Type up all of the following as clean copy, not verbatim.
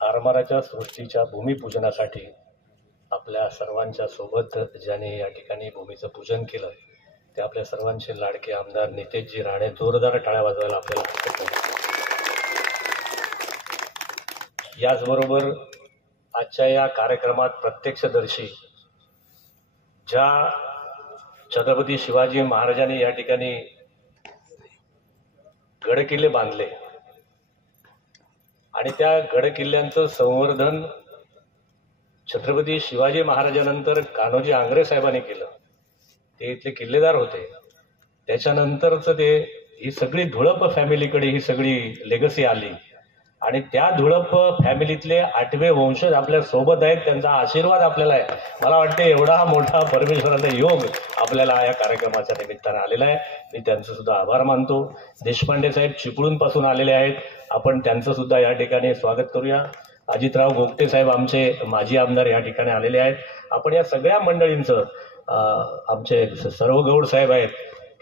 आरमाराच्या सृष्टीच्या भूमिपूजनासाठी आपल्या सर्वांच्या सोबत ज्याने या ठिकाणी भूमीचं पूजन केलं ते आपल्या सर्वांचे लाडके आमदार नितेशजी राणे. जोरदार टाळ्या वाजवायला आपल्याला हरकत नाही. याचबरोबर आजच्या या कार्यक्रमात प्रत्यक्षदर्शी ज्या छत्रपती शिवाजी महाराजांनी या ठिकाणी गडकिल्ले बांधले आणि त्या गडकिल्ल्यांचं संवर्धन छत्रपती शिवाजी महाराजांनंतर कान्होजी आंग्रे साहेबांनी केलं. ते इथले किल्लेदार होते. त्याच्यानंतरच ते ही सगळी धुळप फॅमिलीकडे ही सगळी लेगसी आली आणि त्या धुळप फॅमिलीतले 8वे वंशज आपल्या सोबत आहेत. त्यांचा आशीर्वाद आपल्याला आहे. मला वाटते एवढा मोठा परमेश्वराचा योग आपल्याला या कार्यक्रमाच्या निमित्ताने आलेला आहे. मी त्यांचं सुद्धा आभार मानतो. देशपांडे साहेब चिपळूणपासून आलेले आहेत. आपण त्यांचं सुद्धा या ठिकाणी स्वागत करूया. अजितराव गोगटे साहेब आमचे माजी आमदार या ठिकाणी आलेले आहेत. आपण या सगळ्या मंडळींचं आमचे सर्व गौड साहेब आहेत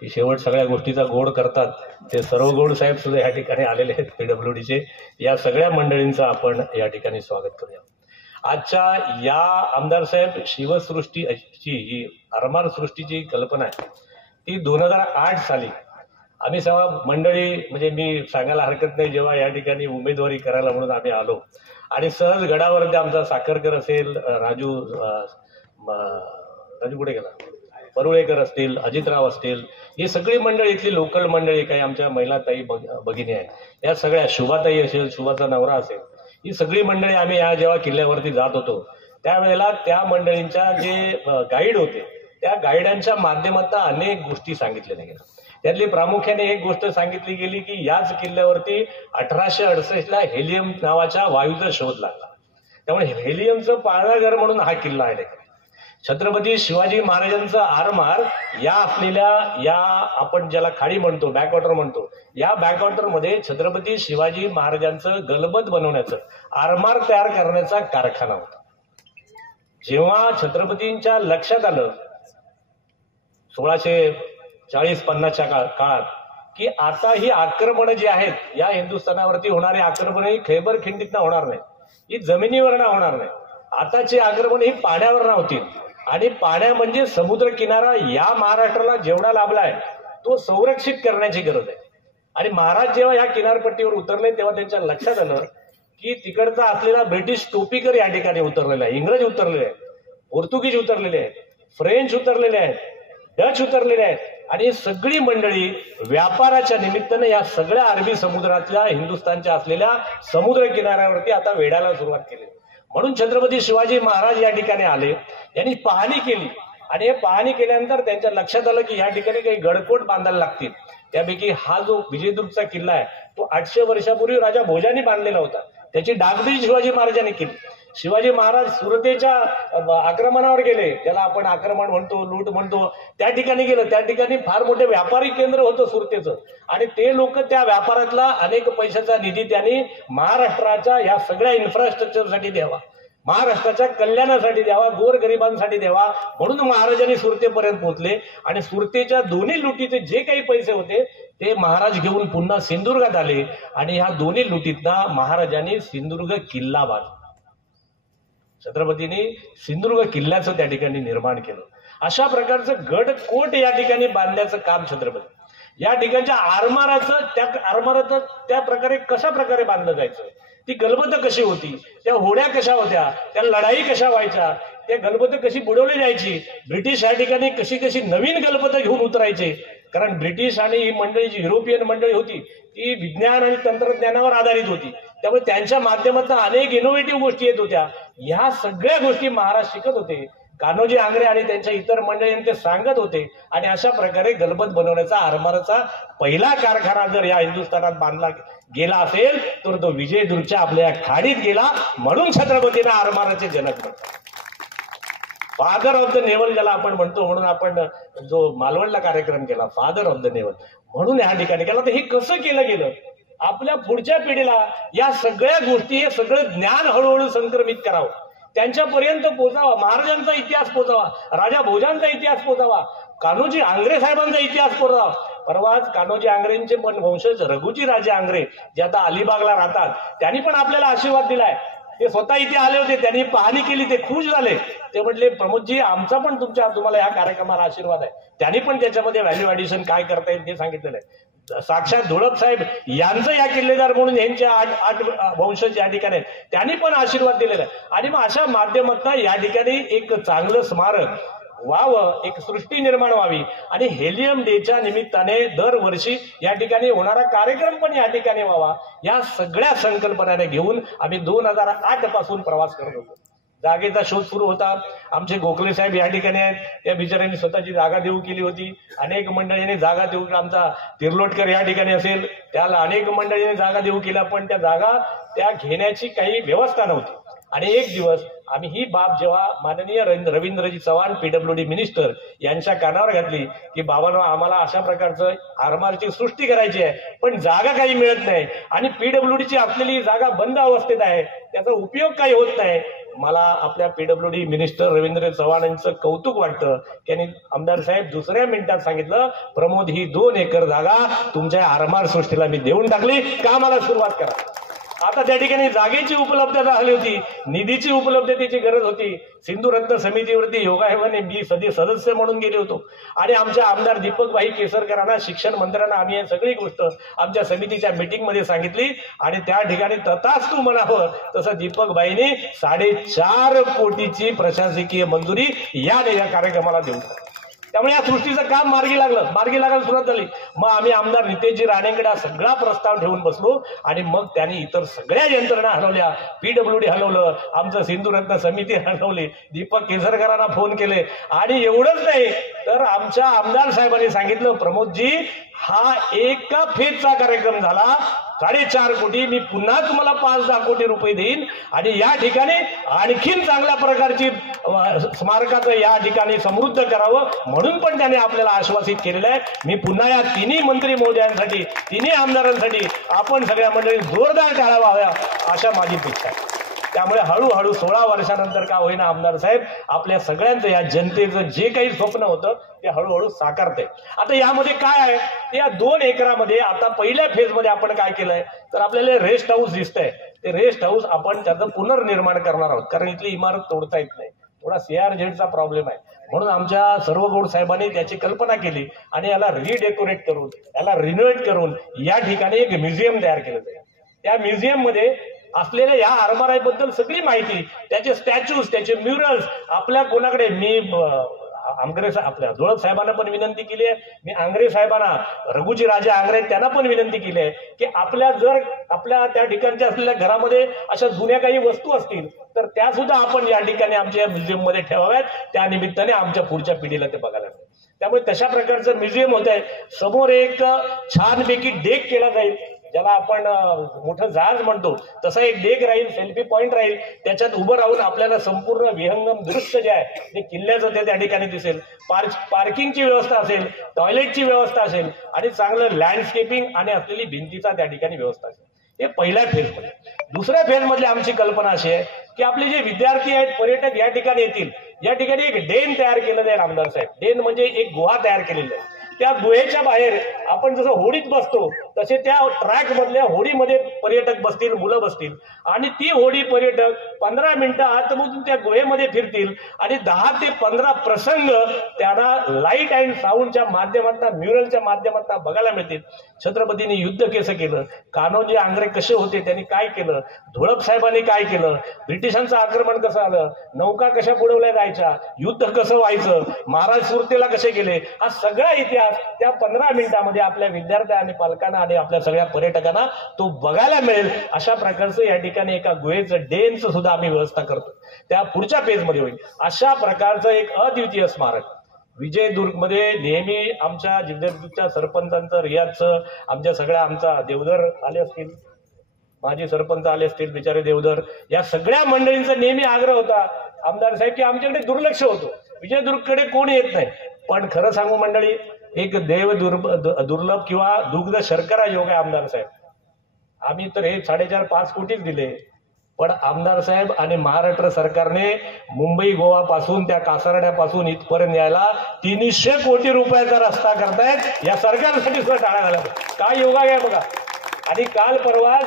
की शेवट सगळ्या गोष्टीचा गोड करतात. ते सर्व गौड साहेब सुद्धा या ठिकाणी आलेले आहेत PWDचे. या सगळ्या मंडळींचं आपण या ठिकाणी स्वागत करूया. आजच्या या आमदार साहेब शिवसृष्टीची ही आरमार सृष्टीची कल्पना आहे ती 2008 साली आम्ही सर्व मंडळी म्हणजे मी सांगायला हरकत नाही जेव्हा या ठिकाणी उमेदवारी करायला म्हणून आम्ही आलो आणि सहज गडावरती आमचा साखरकर असेल, राजू कुठे गेला, परुळेकर असतील, अजितराव असतील, ही सगळी मंडळी इथली लोकल मंडळी काही आमच्या महिलाताई भगिनी आहेत. या सगळ्या शुभाताई असेल, शुभाचा नवरा असेल, ही सगळी मंडळी आम्ही या जेव्हा किल्ल्यावरती जात होतो त्यावेळेला त्या मंडळींच्या जे गाईड होते त्या गाईडांच्या माध्यमातून अनेक गोष्टी सांगितल्या गेल्या. त्यातली प्रामुख्याने एक गोष्ट सांगितली गेली की याच किल्ल्यावरती 1868ला हेलियम नावाच्या वायूचा शोध लागला. त्यामुळे हेलियमचं पाळणाघर म्हणून हा किल्ला आहे. छत्रपती शिवाजी महाराजांचं आरमार या असलेल्या या आपण ज्याला खाडी म्हणतो, बॅकवॉटर म्हणतो, या बॅकवॉटरमध्ये छत्रपती शिवाजी महाराजांचं गलबत बनवण्याचं, आरमार तयार करण्याचा कारखाना होता. जेव्हा छत्रपतींच्या लक्षात आलं 1640-50च्या काळात की आता ही आक्रमणं जी आहेत या हिंदुस्थानावरती होणारी आक्रमण ही खैबर खिंडीतनं होणार नाही, ही जमिनीवरनं होणार नाही. आताची आक्रमण ही पाण्यावर होतील आणि पाण्या म्हणजे समुद्र किनारा या महाराष्ट्राला जेवढा लाभलाय तो संरक्षित करण्याची गरज आहे. आणि महाराज जेव्हा या किनारपट्टीवर उतरले तेव्हा त्यांच्या लक्षात आलं की तिकडचा असलेला ब्रिटिश टोपीकर या ठिकाणी उतरलेला आहे, इंग्रज उतरलेले आहेत, पोर्तुगीज उतरलेले आहेत, फ्रेंच उतरलेले आहेत, डच उतरलेले आहेत आणि सगळी मंडळी व्यापाराच्या निमित्तानं या सगळ्या अरबी समुद्रातल्या हिंदुस्थानच्या असलेल्या समुद्र किनाऱ्यावरती आता वेढायला सुरुवात केली. म्हणून छत्रपती शिवाजी महाराज या ठिकाणी आले, यांनी पाहणी केली आणि हे पाहणी केल्यानंतर त्यांच्या लक्षात आलं की या ठिकाणी काही गडकोट बांधायला लागतील. त्यापैकी हा जो विजयदुर्गचा किल्ला आहे तो 800 वर्षापूर्वी राजा भोजांनी बांधलेला होता. त्याची डागडुजी शिवाजी महाराजांनी केली. शिवाजी महाराज सुरतेच्या आक्रमणावर गेले, त्याला आपण आक्रमण म्हणतो, लूट म्हणतो, त्या ठिकाणी गेलं. त्या ठिकाणी फार मोठे व्यापारी केंद्र होतं सुरतेचं आणि ते लोक त्या व्यापारातला अनेक पैशाचा निधी त्यांनी महाराष्ट्राच्या या सगळ्या इन्फ्रास्ट्रक्चरसाठी द्यावा, महाराष्ट्राच्या कल्याणासाठी द्यावा, गोरगरिबांसाठी द्यावा म्हणून महाराजांनी सुरतेपर्यंत पोहोचले आणि सुरतेच्या दोन्ही लुटीचे जे काही पैसे होते ते महाराज घेऊन पुन्हा सिंधुदुर्गात आले आणि ह्या दोन्ही लुटीतना महाराजांनी सिंधुदुर्ग किल्ला बांधला. छत्रपतींनी सिंधुदुर्ग किल्ल्याचं त्या ठिकाणी निर्माण केलं. अशा प्रकारचं गडकोट या ठिकाणी बांधण्याचं काम छत्रपती या ठिकाणच्या आरमाराचं त्या प्रकारे कशा प्रकारे बांधलं जायचं, ती गलबत कशी होती, त्या होड्या कशा होत्या, त्या लढाई कशा व्हायच्या, त्या गलबत कशी बुडवली जायची, ब्रिटिश या ठिकाणी कशी कशी नवीन गलबत घेऊन उतरायचे. कारण ब्रिटिश आणि ही मंडळी जी युरोपियन मंडळी होती ती विज्ञान आणि तंत्रज्ञानावर आधारित होती. त्यामुळे त्यांच्या माध्यमातून अनेक इनोव्हेटिव्ह गोष्टी येत होत्या. ह्या सगळ्या गोष्टी महाराज शिकत होते. कान्होजी आंग्रे आणि त्यांच्या इतर मंडळींनी ते सांगत होते आणि अशा प्रकारे गलबत बनवण्याचा आरमाराचा पहिला कारखाना जर या हिंदुस्थानात बांधला गेला असेल तर तो विजयदुर्गच्या आपल्या खाडीत गेला. म्हणून छत्रपतींना आरमाराचे जनक म्हणतात. फादर ऑफ द नेव्हल ज्याला आपण म्हणतो, म्हणून आपण जो मालवणला कार्यक्रम केला फादर ऑफ द नेव्हल म्हणून या ठिकाणी केला. तर हे कसं केलं गेलं, आपल्या पुढच्या पिढीला या सगळ्या गोष्टी, हे सगळं ज्ञान हळूहळू संक्रमित करावं, त्यांच्यापर्यंत पोहोचावा, महाराजांचा इतिहास पोहोचावा, राजा भोजांचा इतिहास पोहोचावा, कान्होजी आंग्रे साहेबांचा इतिहास पोहोचावा. परवाच कान्होजी आंग्रेंचे पण वंशज रघुजी राजे आंग्रे जे आता अलिबागला राहतात त्यांनी पण आपल्याला आशीर्वाद दिलाय ते स्वतः इथे आले होते, त्यांनी पाहणी केली, ते खुश झाले. ते म्हटले प्रमोदजी आमचा पण तुम्हाला या कार्यक्रमाला आशीर्वाद आहे. त्यांनी पण त्याच्यामध्ये व्हॅल्यू ऍडिशन काय करता येईल ते सांगितलेलं आहे. साक्षात धुळप साहेब यांचं या किल्लेदार म्हणून यांच्या आठ वंशज या ठिकाणी आहेत, त्यांनी पण आशीर्वाद दिलेला आहे. आणि मग अशा माध्यमातून या ठिकाणी एक चांगलं स्मारक व्हावं, एक सृष्टी निर्माण व्हावी. आणि हेलियम डेच्या निमित्ताने दरवर्षी या ठिकाणी होणारा कार्यक्रम पण या ठिकाणी व्हावा, या सगळ्या संकल्पनाने घेऊन आम्ही 2008 पासून प्रवास करत होतो. जागेचा शोध सुरू होता. आमचे गोखले साहेब या ठिकाणी आहेत, त्या बिचाऱ्यांनी स्वतःची जागा देऊ केली होती. अनेक मंडळींनी जागा देऊ, आमचा तिर्लोटकर या ठिकाणी असेल, त्याला अनेक मंडळींनी जागा देऊ केल्या, पण त्या जागा त्या घेण्याची काही व्यवस्था नव्हती. आणि एक दिवस आम्ही ही बाब जेव्हा माननीय रवींद्रजी चव्हाण पीडब्ल्यूडी मिनिस्टर यांच्या कानावर घातली की बाबांनो आम्हाला अशा प्रकारचं आरमारची सृष्टी करायची आहे, पण जागा काही मिळत नाही आणि पीडब्ल्यूडीची असलेली जागा बंद अवस्थेत आहे, त्याचा उपयोग काही होत नाही. मला आपल्या पीडब्ल्यूडी मिनिस्टर रवींद्र चव्हाण यांचं कौतुक वाटतं. त्यांनी आमदार साहेब दुसऱ्या मिनिटात सांगितलं, प्रमोद ही 2 एकर जागा तुमच्या आरमार सृष्टीला मी देऊन टाकली, कामाला सुरुवात करा. आता त्या ठिकाणी जागेची उपलब्धता झाली होती, निधीची उपलब्धतेची गरज होती. सिंधुरत्न समितीवरती योगायोगाने मी सदस्य म्हणून गेले होतो आणि आमच्या आमदार दीपकभाई केसरकरांना, शिक्षण मंत्र्यांना आम्ही ही सगळी गोष्ट आमच्या समितीच्या मीटिंगमध्ये सांगितली आणि त्या ठिकाणी तथास्तु म्हणावं तसं दीपकभाईंनी 4.5 कोटीची प्रशासकीय मंजुरी या कार्यक्रमाला देऊन टाकली. त्यामुळे या सृष्टीचं काम मार्गी लागायला सुरुवात झाली. मग आम्ही आमदार नितेशजी राणेंकडे सगळा प्रस्ताव ठेवून बसलो आणि मग त्यांनी इतर सगळ्या यंत्रणा हलवल्या, पीडब्ल्यूडी हलवलं, आमचं सिंधुरत्न समिती हलवली, दीपक केसरकरांना फोन केले. आणि एवढंच नाही तर आमच्या आमदार साहेबांनी सांगितलं, प्रमोदजी हा एका फेजचा कार्यक्रम झाला, 4.5 कोटी, मी पुन्हा तुम्हाला 5-10 कोटी रुपये देईन आणि या ठिकाणी आणखीन चांगल्या प्रकारची स्मारकाचं या ठिकाणी समृद्ध करावं म्हणून पण त्याने आपल्याला आश्वासित केलेलं आहे. मी पुन्हा या तिन्ही मंत्री महोदयांसाठी, तिन्ही आमदारांसाठी आपण सगळ्या मंडळी जोरदार टाळ्या वाजवा अशा माझी इच्छा आहे. त्यामुळे हळूहळू 16 वर्षानंतर का होईना आमदार साहेब आपल्या सगळ्यांचं, या जनतेचं जे काही स्वप्न होतं ते हळूहळू साकारते. आता यामध्ये काय आहे, या 2 एकरामध्ये आता पहिल्या फेजमध्ये आपण काय केलंय तर आपल्याला रेस्ट हाऊस दिसतंय. ते रेस्ट हाऊस आपण त्याचं पुनर्निर्माण करणार आहोत, कारण इथली इमारत तोडता येत नाही, थोडा CRZचा प्रॉब्लेम आहे. म्हणून आमच्या सर्व गौड साहेबांनी त्याची कल्पना केली आणि याला रिडेकोरेट करून, याला रिनोव्हेट करून या ठिकाणी एक म्युझियम तयार केलं जाईल. त्या म्युझियम मध्ये असलेल्या या आरमाराबद्दल सगळी माहिती, त्याचे स्टॅच्यूज, त्याचे म्युरल्स आपल्या कोणाकडे, मी आंग्रे आपल्या धुळप साहेबांना पण विनंती केली आहे, मी आंग्रे साहेबांना, रघुजी राजा आंग्रे त्यांना पण विनंती केली आहे की आपल्या त्या ठिकाणच्या असलेल्या घरामध्ये अशा जुन्या काही वस्तू असतील तर त्या सुद्धा आपण या ठिकाणी आमच्या म्युझियम मध्ये ठेवाव्यात, त्या निमित्ताने आमच्या पुढच्या पिढीला ते बघायला मिळेल. त्यामुळे तशा प्रकारचं म्युझियम होत आहे. समोर एक छानपैकी डेक केला जाईल, ज्याला आपण मोठं जहाज म्हणतो तसा एक डेक राहील, सेल्फी पॉइंट राहील, त्याच्यात उभं राहून आपल्याला संपूर्ण विहंगम दृश्य जे आहे ते किल्ल्याचं ते त्या ठिकाणी दिसेल. पार्किंगची व्यवस्था असेल, टॉयलेटची व्यवस्था असेल आणि चांगलं लँडस्केपिंग आणि असलेली भिंतीचा त्या ठिकाणी व्यवस्था असेल. हे पहिल्या फेजमध्ये. दुसऱ्या फेजमधली आमची कल्पना अशी आहे की आपले जे विद्यार्थी आहेत, पर्यटक या ठिकाणी येतील, या ठिकाणी एक डेन तयार केलं जाईल आमदार साहेब. डेन म्हणजे एक गुहा तयार केलेली आहे. त्या गुहेच्या बाहेर आपण जसं होडीत बसतो तसे त्या ट्रॅक मधल्या होडीमध्ये पर्यटक बसतील, मुलं बसतील आणि ती होडी पर्यटक 15 मिनिटं आतमधून त्या गुहेमध्ये फिरतील आणि 10 ते 15 प्रसंग त्यांना लाईट अँड साऊंडच्या माध्यमातून, म्युरलच्या माध्यमातून बघायला मिळतील. छत्रपतींनी युद्ध कसं केलं, कान्होजी आंग्रे कसे होते, त्यांनी काय केलं, धुळप साहेबांनी काय केलं, ब्रिटिशांचं आक्रमण कसं आलं, नौका कशा बुडवल्या जायच्या, युद्ध कसं व्हायचं, महाराज सुरतेला कसे गेले, हा सगळा इतिहास त्या 15 मिनिटांमध्ये आपल्या विद्यार्थ्या आणि पालकांना आणि आपल्या सगळ्या पर्यटकांना तो बघायला मिळेल. अशा प्रकारचं या ठिकाणी एका गुहेचं डेनचं सुद्धा आम्ही व्यवस्था करतो, त्या पुढच्या पेजमध्ये होईल. अशा प्रकारचं एक अद्वितीय स्मारक विजयदुर्गमध्ये नेहमी आमच्या जिल्ह्याच्या सरपंचांचं, रियाजचं, आमच्या देवधर आले असतील, माजी सरपंच आले असतील, बिचारे देवधर, या सगळ्या मंडळींचा नेहमी आग्रह होता आमदार साहेब की आमच्याकडे दुर्लक्ष होतं, विजयदुर्गकडे कोणी येत नाही. पण खरं सांगू मंडळी, एक दुर्लभ किंवा दुग्ध शर्करा योग आहे आमदार साहेब. आम्ही तर हे 4.5-5 कोटीच दिले, पण आमदार साहेब आणि महाराष्ट्र सरकारने मुंबई गोवा पासून त्या कासारड्यापासून इथपर्यंत यायला 300 कोटी रुपयाचा रस्ता करतायत. या सरकारसाठी सुद्धा टाळा झाला. काय योगा आहे बघा. आणि काल परवा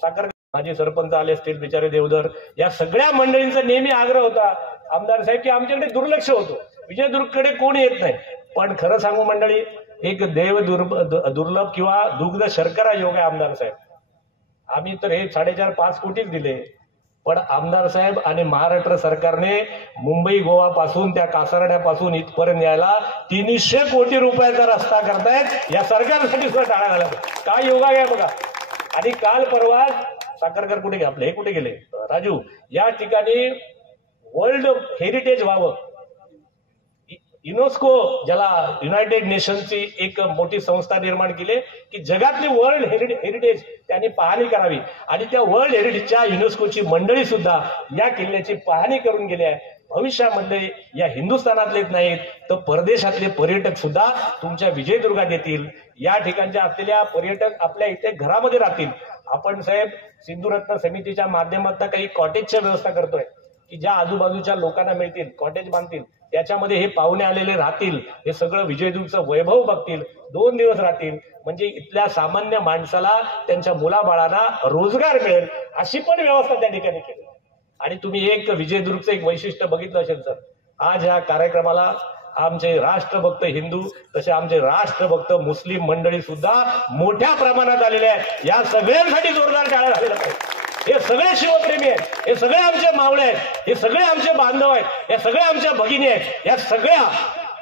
साखर माजी सरपंच आले असतील बिचारे देवधर, या सगळ्या मंडळींचा नेहमी आग्रह होता आमदार साहेब की आमच्याकडे दुर्लक्ष होतं, विजयदुर्गकडे कोण येत नाही. पण खरं सांगू मंडळी, एक दुर्लभ किंवा दुग्ध शर्करा योग आहे आमदार साहेब. आम्ही तर हे 4.5-5 कोटीच दिले, पण आमदार साहेब आणि महाराष्ट्र सरकारने मुंबई गोवा पासून त्या कासारड्यापासून इथपर्यंत यायला 300 कोटी रुपयाचा रस्ता करतायत. या सरकारसाठी सुद्धा टाळा झाला. काय योगा आहे बघा. आणि काल परवा साखरकर कुठे आपले हे कुठे गेले राजू, या ठिकाणी वर्ल्ड हेरिटेज व्हावं, युनेस्को ज्याला युनायटेड नेशनची एक मोठी संस्था निर्माण केली की जगातली वर्ल्ड हेरिटेज त्यांनी पाहणी करावी. आणि त्या वर्ल्ड हेरिटेजच्या युनेस्कोची मंडळी सुद्धा या किल्ल्याची पाहणी करून गेली आहे. भविष्यामध्ये या हिंदुस्थानातलेच नाहीत तर परदेशातले पर्यटक सुद्धा तुमच्या विजयदुर्गात येतील. या ठिकाणच्या असलेल्या पर्यटक आपल्या इथे घरामध्ये राहतील. आपण साहेब सिंधुरत्न समितीच्या माध्यमातून काही कॉटेजच्या व्यवस्था करतोय की ज्या आजूबाजूच्या लोकांना मिळतील, कॉटेज बांधतील, त्याच्यामध्ये हे पाहुणे आलेले राहतील, हे सगळं विजयदुर्गचं वैभव बघतील, 2 दिवस राहतील. म्हणजे इथल्या सामान्य माणसाला त्यांच्या मुलाबाळांना रोजगार मिळेल अशी पण व्यवस्था त्या ठिकाणी केली. आणि तुम्ही एक विजयदुर्गचं एक वैशिष्ट्य बघितलं असेल सर, आज ह्या कार्यक्रमाला आमचे राष्ट्रभक्त हिंदू तसे आमचे राष्ट्रभक्त मुस्लिम मंडळी सुद्धा मोठ्या प्रमाणात आलेले आहेत. या सगळ्यांसाठी जोरदार टाळ्या झालेला पाहिजे. हे सगळे शिवप्रेमी आहेत, हे सगळे आमचे मावळे आहेत, हे सगळे आमचे बांधव आहेत, हे सगळे आमच्या भगिनी आहेत. या सगळ्या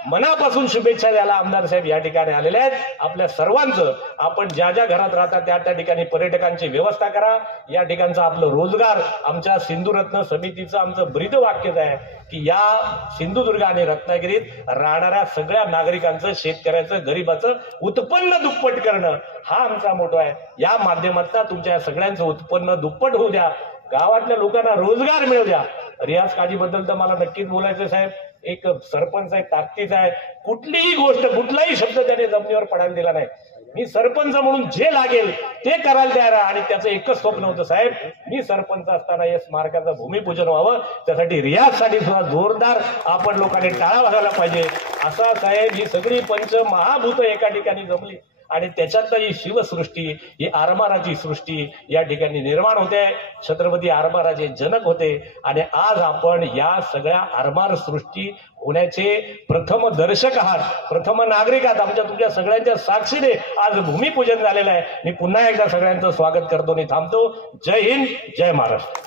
मनापासून शुभेच्छा द्यायला आमदार साहेब या ठिकाणी आलेले आहेत. आपल्या सर्वांचं आपण ज्या ज्या घरात राहता त्या ठिकाणी पर्यटकांची व्यवस्था करा. या ठिकाणचा आपलं रोजगार, आमच्या सिंधुरत्न समितीचं आमचं ब्रीद वाक्यच आहे की या सिंधुदुर्ग आणि रत्नागिरीत राहणाऱ्या सगळ्या नागरिकांचं, शेतकऱ्याचं, गरीबाचं उत्पन्न दुप्पट करणं हा आमचा मोठो आहे. या माध्यमातून तुमच्या सगळ्यांचं उत्पन्न दुप्पट होऊ द्या, गावातल्या लोकांना रोजगार मिळू द्या. रियाज काजीबद्दल तर मला नक्कीच बोलायचं साहेब, एक सरपंच आहे, ताकदीचा आहे, कुठलीही गोष्ट कुठलाही शब्द त्याने जमिनीवर पडायला दिला नाही. मी सरपंच म्हणून जे लागेल ते करायला तयार आहे. आणि त्याचं एकच स्वप्न होतं साहेब, मी सरपंच असताना या स्मारकाचं भूमिपूजन व्हावं, त्यासाठी रियाजसाठी सुद्धा जोरदार आपण लोकांनी टाळा वाजायला पाहिजे. असा साहेब ही सगळी पंच महाभूत एका ठिकाणी जमली आणि त्याच्यातलं ही शिवसृष्टी, ही आरमाराची सृष्टी या ठिकाणी निर्माण होते. छत्रपती आरमाराचे जनक होते आणि आज आपण या सगळ्या आरमार सृष्टी होण्याचे प्रथम दर्शक आहात, प्रथम नागरिक आहात. आमच्या तुमच्या सगळ्यांच्या साक्षीने आज भूमिपूजन झालेलं आहे. मी पुन्हा एकदा सगळ्यांचं स्वागत करतो आणि थांबतो. जय हिंद, जय महाराष्ट्र.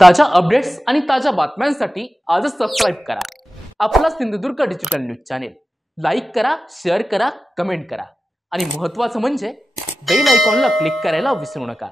ताज्या अपडेट्स आणि ताज्या बातम्यांसाठी आजच सबस्क्राईब करा आपला Sindhudurg digital news channel. Like करा, शेअर करा, कमेंट करा आणि महत्त्वाचं म्हणजे बेल आयकॉनला क्लिक करायला विसरू नका.